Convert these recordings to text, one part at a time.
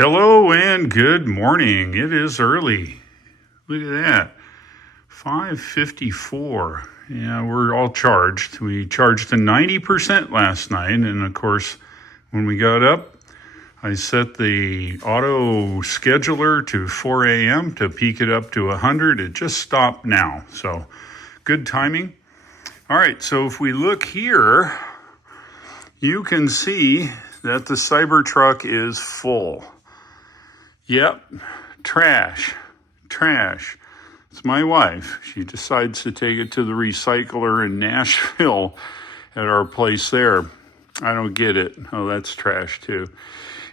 Hello and good morning. It is early. Look at that. 5:54. Yeah, we're all charged. We charged to 90% last night. And of course, when we got up, I set the auto scheduler to 4 a.m. to peak it up to 100. It just stopped now. So good timing. All right. So if we look here, you can see that the Cybertruck is full. Yep, trash. It's my wife. She decides to take it to the recycler in Nashville at our place there. I don't get it. Oh, that's trash too.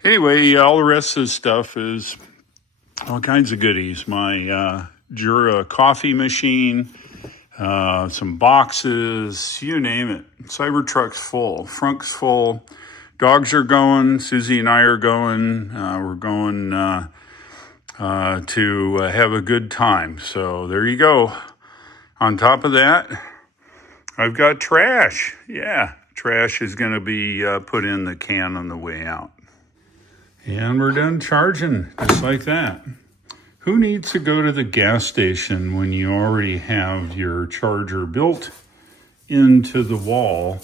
Anyway, all the rest of the stuff is all kinds of goodies. My Jura coffee machine, some boxes, you name it. Cybertruck's full. Frunk's full. Dogs are going. Susie and I are going. We're going to have a good time. So there you go. On top of that, I've got trash. Yeah, trash is going to be put in the can on the way out. And we're done charging, just like that. Who needs to go to the gas station when you already have your charger built into the wall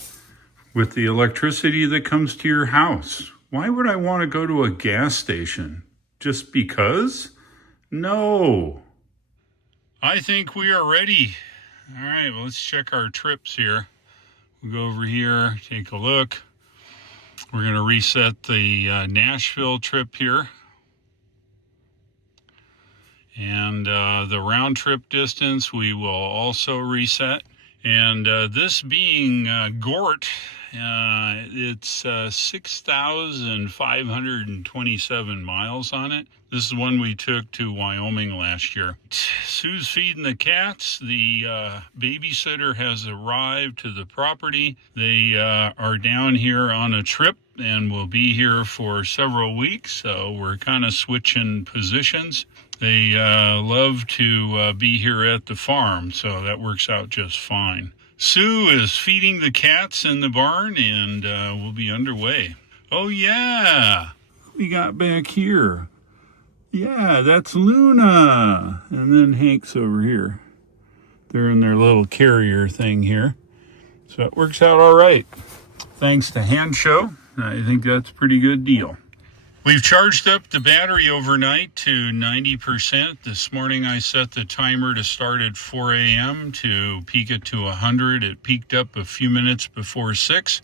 with the electricity that comes to your house? Why would I want to go to a gas station? Just because? No. I think we are ready. All right, well, let's check our trips here. We'll go over here, take a look. We're going to reset the Nashville trip here. And the round trip distance we will also reset. And this being Gort, it's 6,527 miles on it. This is one we took to Wyoming last year. Sue's feeding the cats. The babysitter has arrived to the property. They are down here on a trip and will be here for several weeks. So we're kind of switching positions. They love to be here at the farm, so that works out just fine. Sue is feeding the cats in the barn, and we'll be underway. Oh, yeah. What we got back here? Yeah, that's Luna. And then Hank's over here. They're in their little carrier thing here. So it works out all right. Thanks to Hand Show. I think that's a pretty good deal. We've charged up the battery overnight to 90%. This morning I set the timer to start at 4 a.m. to peak it to 100. It peaked up a few minutes before 6,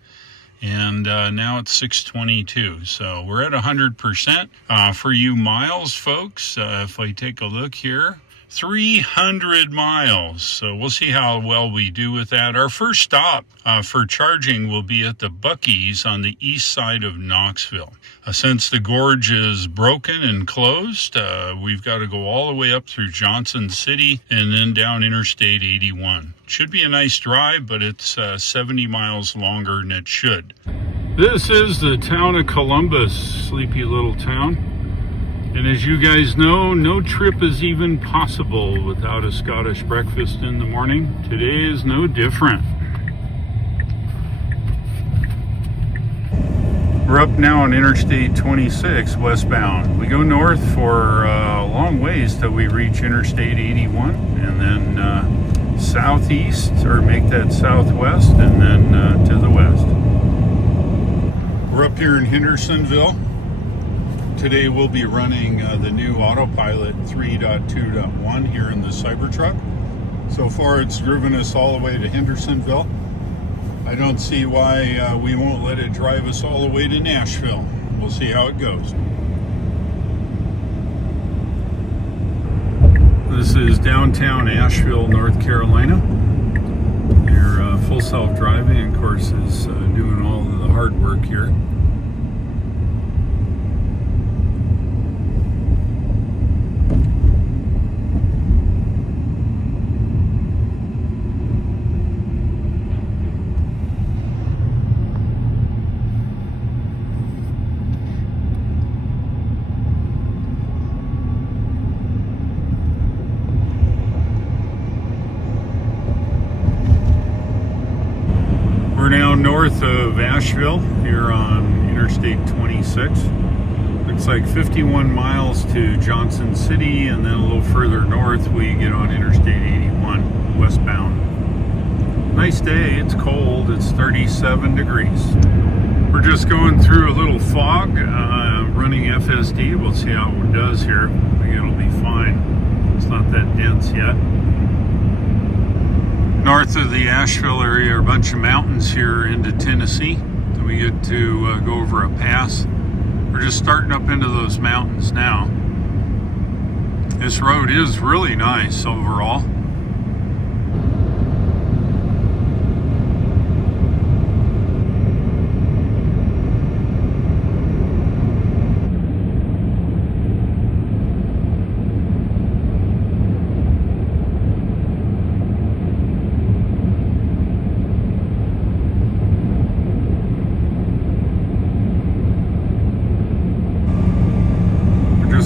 and now it's 6:22. So we're at 100%. For you miles, folks, if I take a look here, 300 miles. So we'll see how well we do with that. Our first stop for charging will be at the Buc-ee's on the east side of Knoxville. Since the gorge is broken and closed, we've got to go all the way up through Johnson City and then down Interstate 81. Should be a nice drive, but it's 70 miles longer than it should. This is the town of Columbus, sleepy little town. And as you guys know, no trip is even possible without a Scottish breakfast in the morning. Today is no different. We're up now on Interstate 26 westbound. We go north for a long ways till we reach Interstate 81, and then southeast, or make that southwest, and then to the west. We're up here in Hendersonville. Today we'll be running the new Autopilot 3.2.1 here in the Cybertruck. So far it's driven us all the way to Hendersonville. I don't see why we won't let it drive us all the way to Nashville. We'll see how it goes. This is downtown Asheville, North Carolina. Your full self-driving, of course, is doing all of the hard work here. We're now north of Asheville here on Interstate 26. Looks like 51 miles to Johnson City, and then a little further north we get on Interstate 81 westbound. Nice day, it's cold, it's 37 degrees. We're just going through a little fog, running FSD. We'll see how it does here. I think it'll be fine. It's not that dense yet. North of the Nashville area are a bunch of mountains here into Tennessee. Then we get to go over a pass. We're just starting up into those mountains now. This road is really nice overall.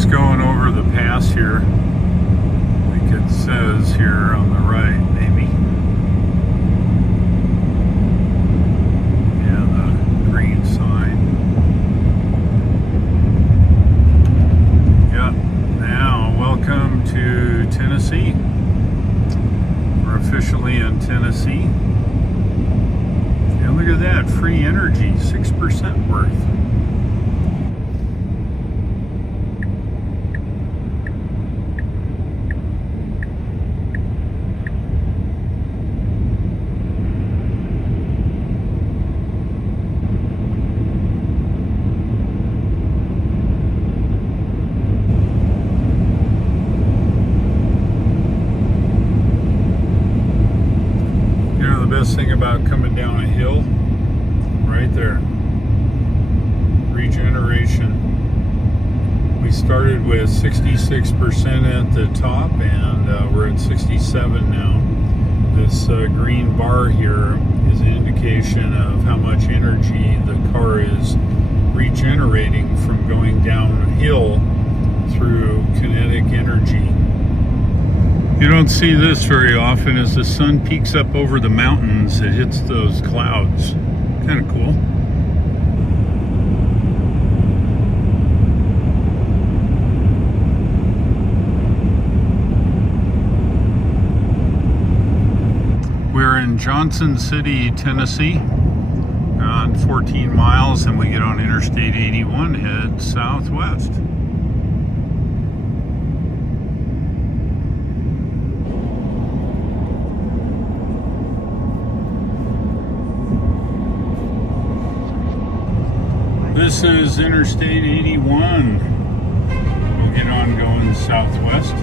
Going over the pass here. I think it says here on the right, maybe. Yeah, the green sign. Yep. Now, welcome to Tennessee. We're officially in Tennessee. Yeah, look at that. Free energy, 6% worth. Best thing about coming down a hill, right there, regeneration. We started with 66% at the top, and we're at 67 now. This green bar here is an indication of how much energy the car is regenerating from going downhill through kinetic energy. You don't see this very often. As the sun peaks up over the mountains, it hits those clouds. Kind of cool. We're in Johnson City, Tennessee, on 14 miles, and we get on Interstate 81, head southwest. This is Interstate 81. We'll get on going southwest.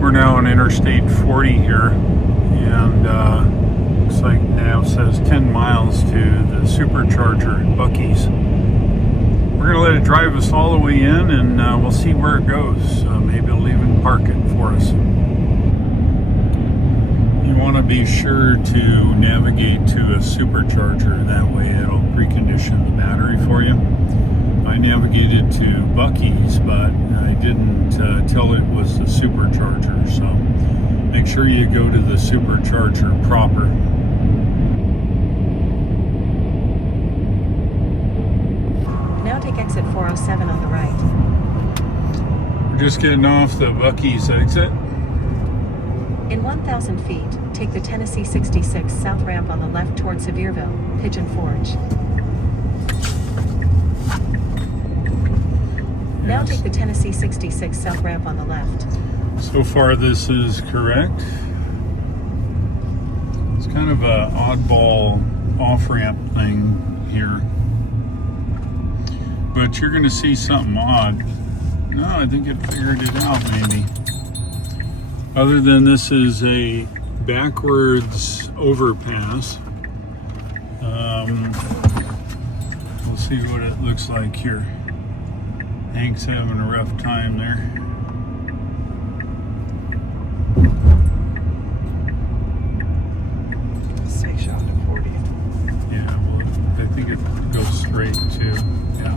We're now on Interstate 40 here, and looks like now says 10 miles to the supercharger at Buc-ee's. We're gonna let it drive us all the way in, and we'll see where it goes. Maybe it'll even park it for us. You want to be sure to navigate to a supercharger, that way it'll precondition the battery for you. I navigated to Buc-ee's, but I didn't tell it was the supercharger, so make sure you go to the supercharger proper. Now take exit 407 on the right. We're just getting off the Buc-ee's exit. In 1,000 feet, take the Tennessee 66 south ramp on the left toward Sevierville, Pigeon Forge. Now take the Tennessee 66 south ramp on the left. So far this is correct. It's kind of a oddball off-ramp thing here. But you're going to see something odd. No, I think it figured it out maybe. Other than this is a backwards overpass. We'll see what it looks like here. Hank's having a rough time there. Stay shot at 40. Yeah, well, I think it goes straight too. Yeah.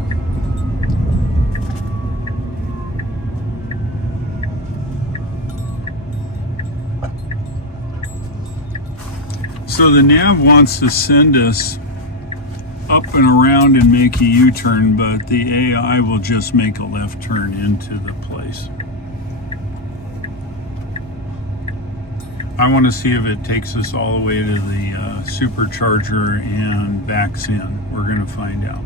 So the nav wants to send us up and around and make a U-turn, but the AI will just make a left turn into the place. I want to see if it takes us all the way to the supercharger and backs in. We're going to find out.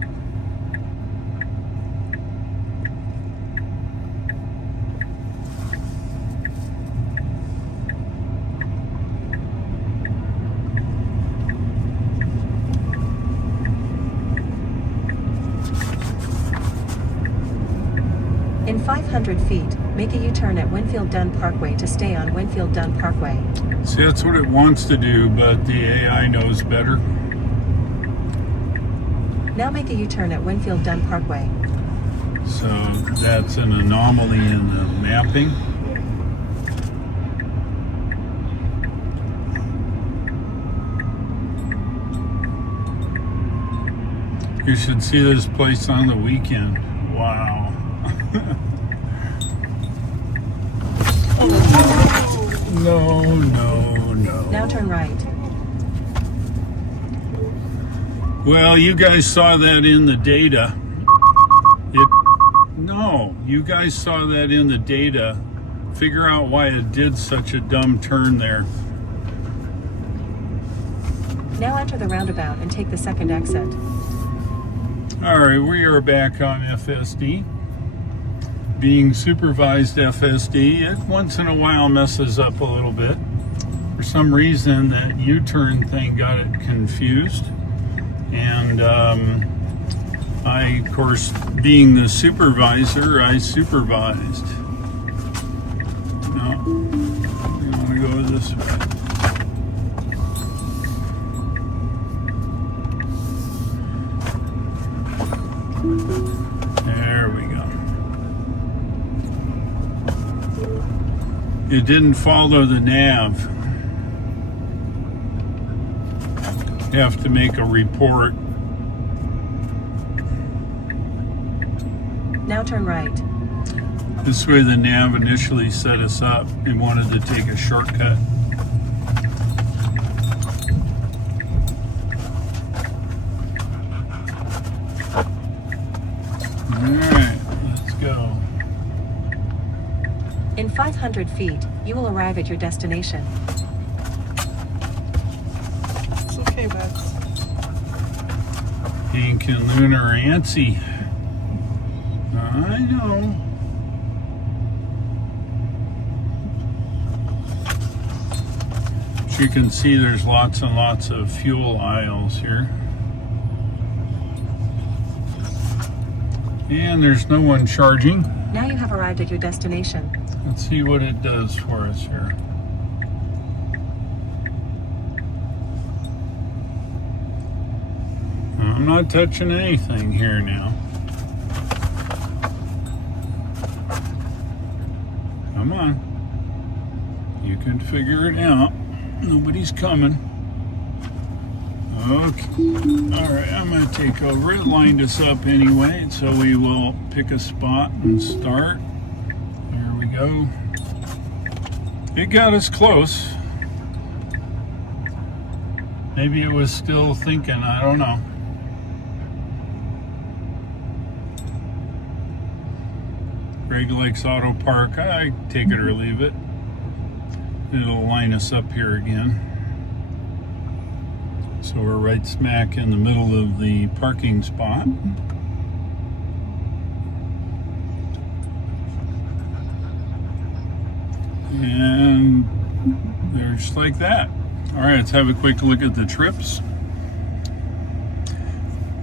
In 500 feet, make a U-turn at Winfield Dunn Parkway to stay on Winfield Dunn Parkway. See, that's what it wants to do, but the AI knows better. Now make a U-turn at Winfield Dunn Parkway. So that's an anomaly in the mapping. You should see this place on the weekend. Wow. No, no, no. Now turn right. Well, you guys saw that in the data. No, you guys saw that in the data. Figure out why it did such a dumb turn there. Now enter the roundabout and take the second exit. All right, we are back on FSD. Being supervised FSD, it once in a while messes up a little bit. For some reason, that U-turn thing got it confused. And I, of course, being the supervisor, I supervised. No, we want to go this way. There we go. It didn't follow the nav. You have to make a report. Now turn right. This way the nav initially set us up and wanted to take a shortcut. Alright, let's go. In 500 feet, you will arrive at your destination. It's okay, bud. Hank and Luna are antsy. I know. As you can see, there's lots and lots of fuel aisles here. And there's no one charging. Now you have arrived at your destination. Let's see what it does for us here. I'm not touching anything here now. Come on. You can figure it out. Nobody's coming. Okay. Alright, I'm going to take over. It lined us up anyway, so we will pick a spot and start. There we go. It got us close. Maybe it was still thinking, I don't know. Great Lakes Auto Park, I take it or leave it. It'll line us up here again. So we're right smack in the middle of the parking spot. And they're just like that. All right, let's have a quick look at the trips.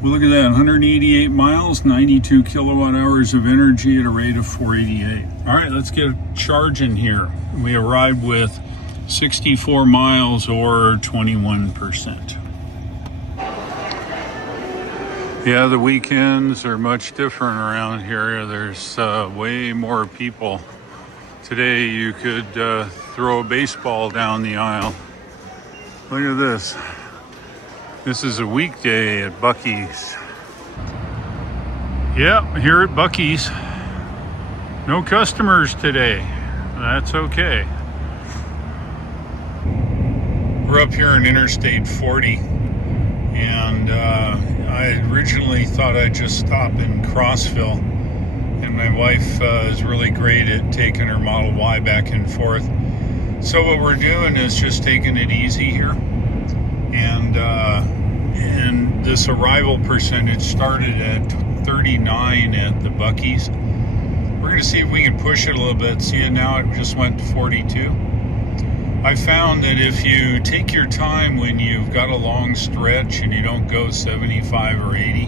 Well, look at that, 188 miles, 92 kilowatt hours of energy at a rate of 488. All right, let's get charging here. We arrived with 64 miles or 21%. Yeah, the weekends are much different around here. There's way more people. Today you could throw a baseball down the aisle. Look at this. This is a weekday at Buc-ee's. Yep, here at Buc-ee's. No customers today. That's okay. We're up here on Interstate 40, and I originally thought I'd just stop in Crossville, and my wife is really great at taking her Model Y back and forth. So what we're doing is just taking it easy here, and this arrival percentage started at 39 at the Buc-ee's. We're going to see if we can push it a little bit. See, now it just went to 42. I found that if you take your time when you've got a long stretch and you don't go 75 or 80,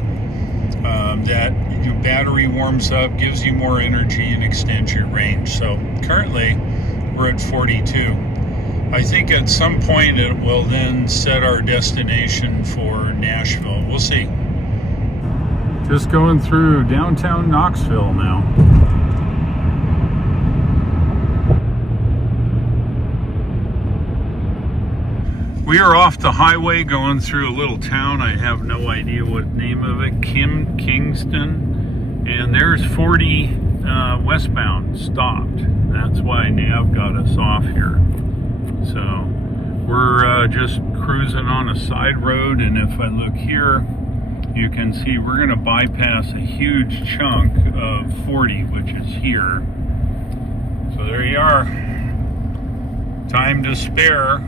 that your battery warms up, gives you more energy, and extends your range. So currently we're at 42. I think at some point it will then set our destination for Nashville. We'll see. Just going through downtown Knoxville now. We are off the highway going through a little town. I have no idea what name of it. Kingston. And there's 40 westbound stopped. That's why Nav got us off here. So we're just cruising on a side road, and if I look here, you can see we're going to bypass a huge chunk of 40, which is here. So there you are. Time to spare.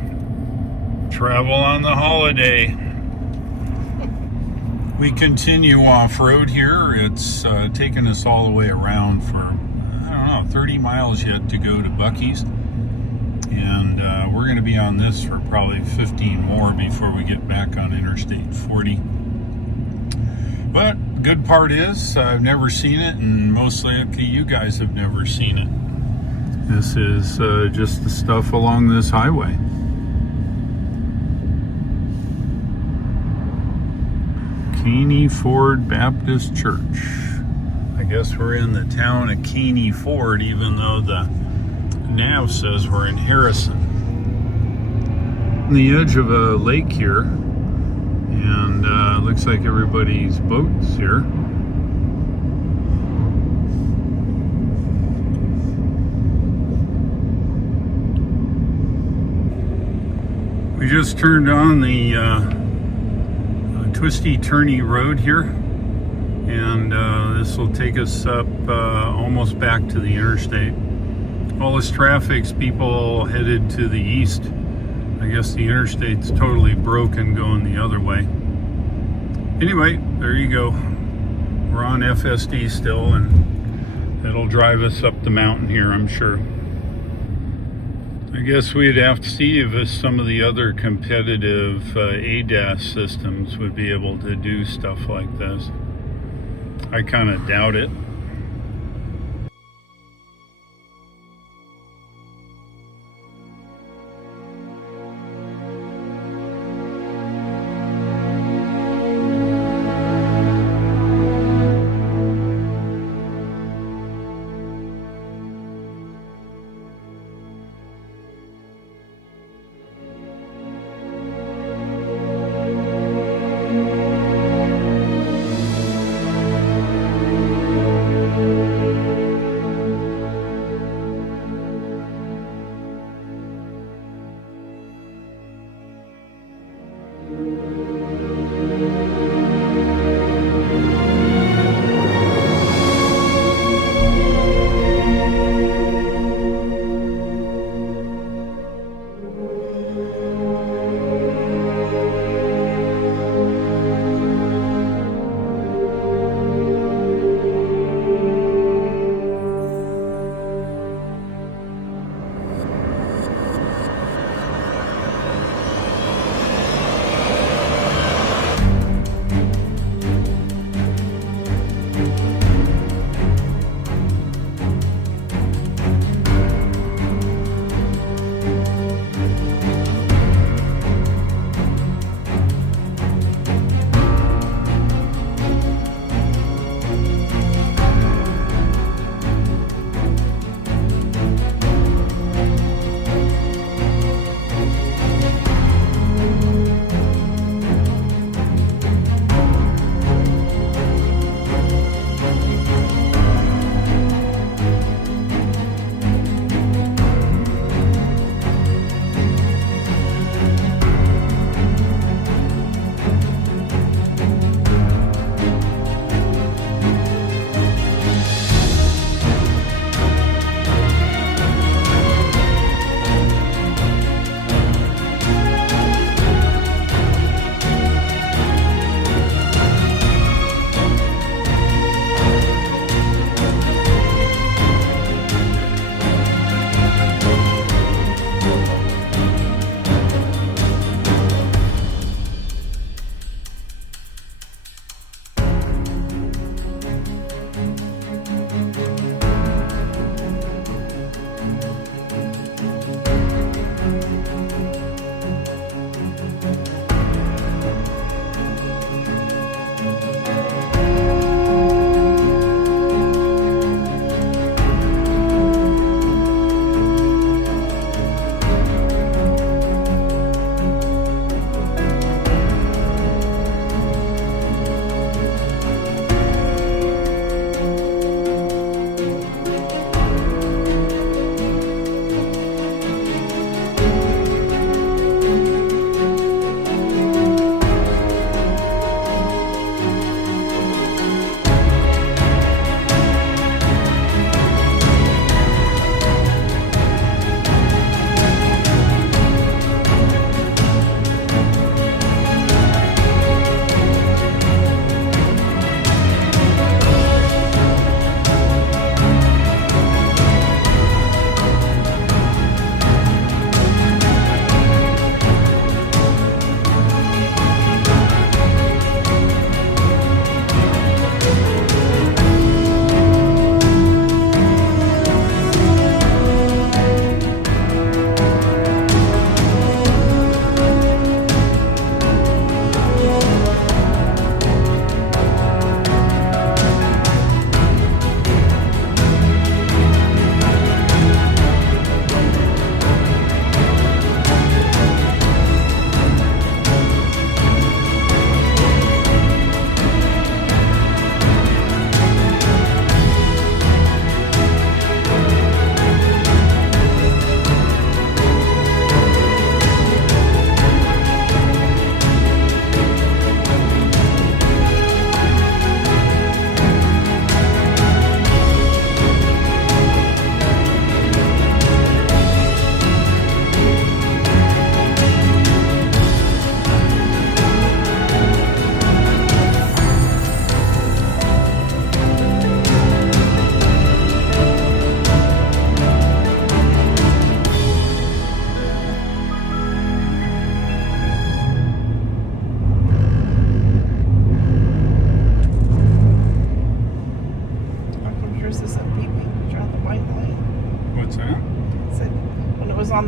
Travel on the holiday. We continue off-road here. It's taken us all the way around for, I don't know, 30 miles yet to go to Buc-ee's. And we're going to be on this for probably 15 more before we get back on Interstate 40. But good part is I've never seen it, and most likely you guys have never seen it. This is just the stuff along this highway. Caney Ford Baptist Church. I guess we're in the town of Caney Ford, even though the nav says we're in Harrison. On the edge of a lake here, and looks like everybody's boats here. We just turned on the twisty turny road here, and this will take us up almost back to the interstate. All this traffic's people headed to the east. I guess the interstate's totally broken going the other way. Anyway, there you go. We're on FSD still, and it'll drive us up the mountain here, I'm sure. I guess we'd have to see if some of the other competitive ADAS systems would be able to do stuff like this. I kind of doubt it.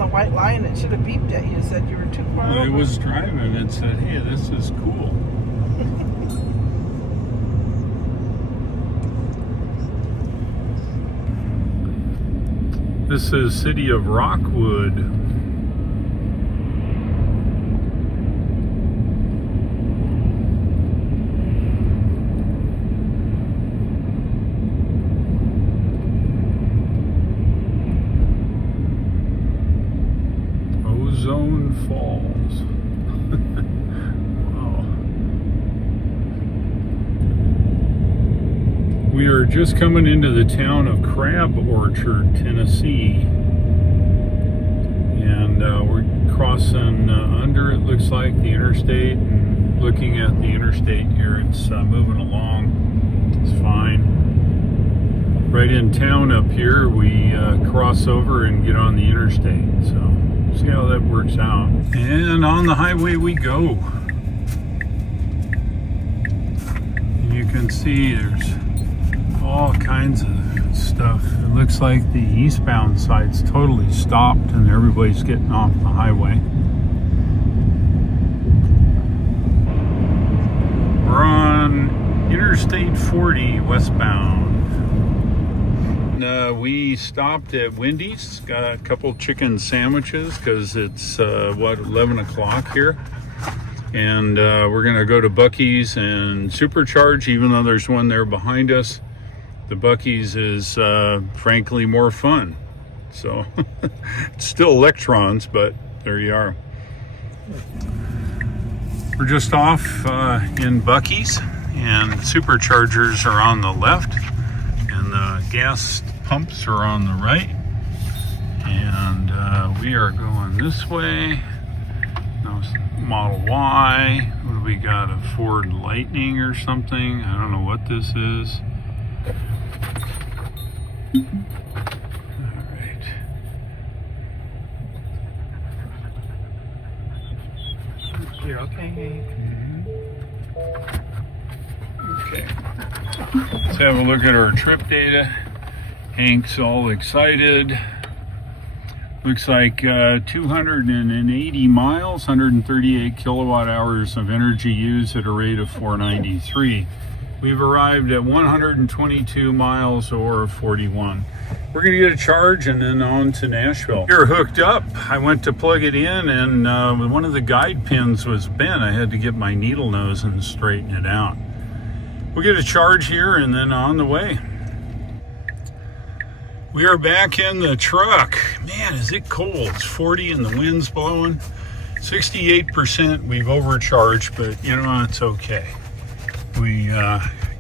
on the white line, it should have beeped at you and said you were too far Well, over. it was driving and said, hey, this is cool. This is City of Rockwood. Ozone Falls. Wow. We are just coming into the town of Crab Orchard, Tennessee. And we're crossing under, it looks like, the interstate. And looking at the interstate here, it's moving along. It's fine. Right in town up here, we cross over and get on the interstate. So see how that works out. And on the highway we go. You can see there's all kinds of stuff. It looks like the eastbound side's totally stopped and everybody's getting off the highway. We're on Interstate 40 westbound. We stopped at Wendy's, got a couple chicken sandwiches because it's 11 o'clock here, and we're gonna go to Buc-ee's and supercharge, even though there's one there behind us. The Buc-ee's is frankly more fun, so it's still electrons, but there you are. We're just off in Buc-ee's, and superchargers are on the left and the gas pumps are on the right, and we are going this way. Model Y. What do we got? A Ford Lightning or something? I don't know what this is. All right. You're okay. Okay. Let's have a look at our trip data. Hank's all excited. Looks like 280 miles, 138 kilowatt hours of energy used at a rate of 493. We've arrived at 122 miles or 41. We're gonna get a charge and then on to Nashville. We're hooked up. I went to plug it in and one of the guide pins was bent. I had to get my needle nose and straighten it out. We'll get a charge here and then on the way. We are back in the truck. Man, is it cold. It's 40 and the wind's blowing. 68%, we've overcharged, but you know, it's okay. We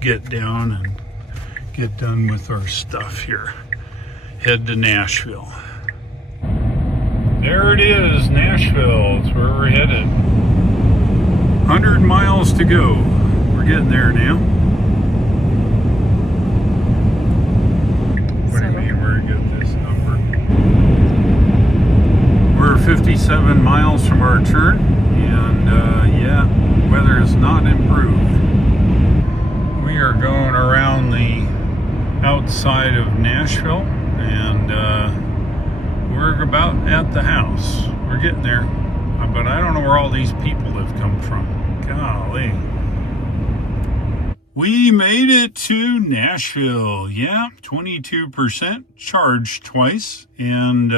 get down and get done with our stuff here. Head to Nashville. There it is, Nashville. It's where we're headed. 100 miles to go. We're getting there now. What do you mean we're gonna get this number? We're 57 miles from our turn, and yeah, weather is not improved. We are going around the outside of Nashville, and we're about at the house. We're getting there, but I don't know where all these people have come from. Golly. We made it to Nashville. Yeah, 22% charged twice, and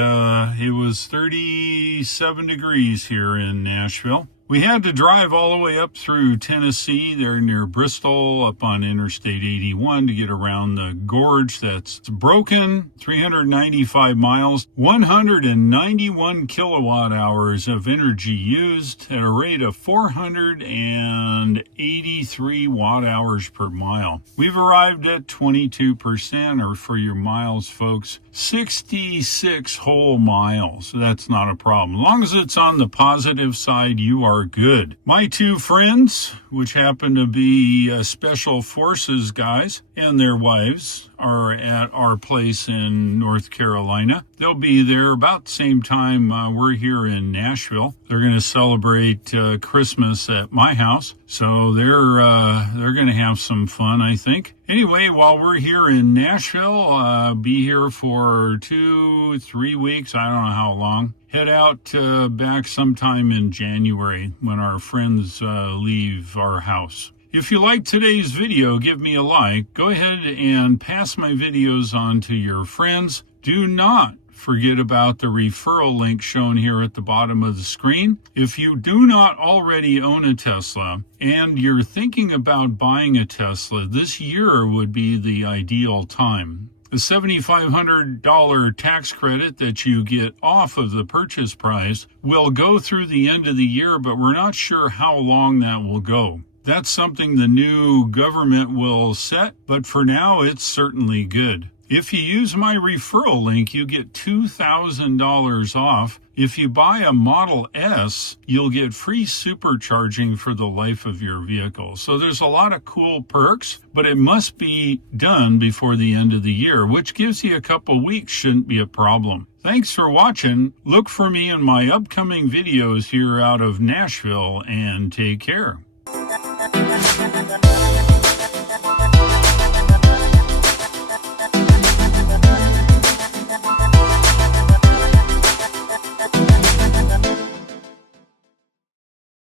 it was 37 degrees here in Nashville. We had to drive all the way up through Tennessee, there near Bristol, up on Interstate 81 to get around the gorge that's broken. 395 miles, 191 kilowatt hours of energy used at a rate of 483 watt hours per mile. We've arrived at 22%, or for your miles, folks, 66 whole miles. That's not a problem. As long as it's on the positive side, you are good. My two friends, which happen to be special forces guys and their wives, are at our place in North Carolina. They'll be there about the same time we're here in Nashville. They're going to celebrate Christmas at my house. So they're going to have some fun, I think. Anyway, while we're here in Nashville, be here for 2-3 weeks. I don't know how long. Head out back sometime in January when our friends leave our house. If you liked today's video, give me a like. Go ahead and pass my videos on to your friends. Do not forget about the referral link shown here at the bottom of the screen. If you do not already own a Tesla and you're thinking about buying a Tesla, this year would be the ideal time. The $7,500 tax credit that you get off of the purchase price will go through the end of the year, but we're not sure how long that will go. That's something the new government will set, but for now, it's certainly good. If you use my referral link, you get $2,000 off. If you buy a Model S, you'll get free supercharging for the life of your vehicle. So there's a lot of cool perks, but it must be done before the end of the year, which gives you a couple weeks, shouldn't be a problem. Thanks for watching. Look for me in my upcoming videos here out of Nashville, and take care.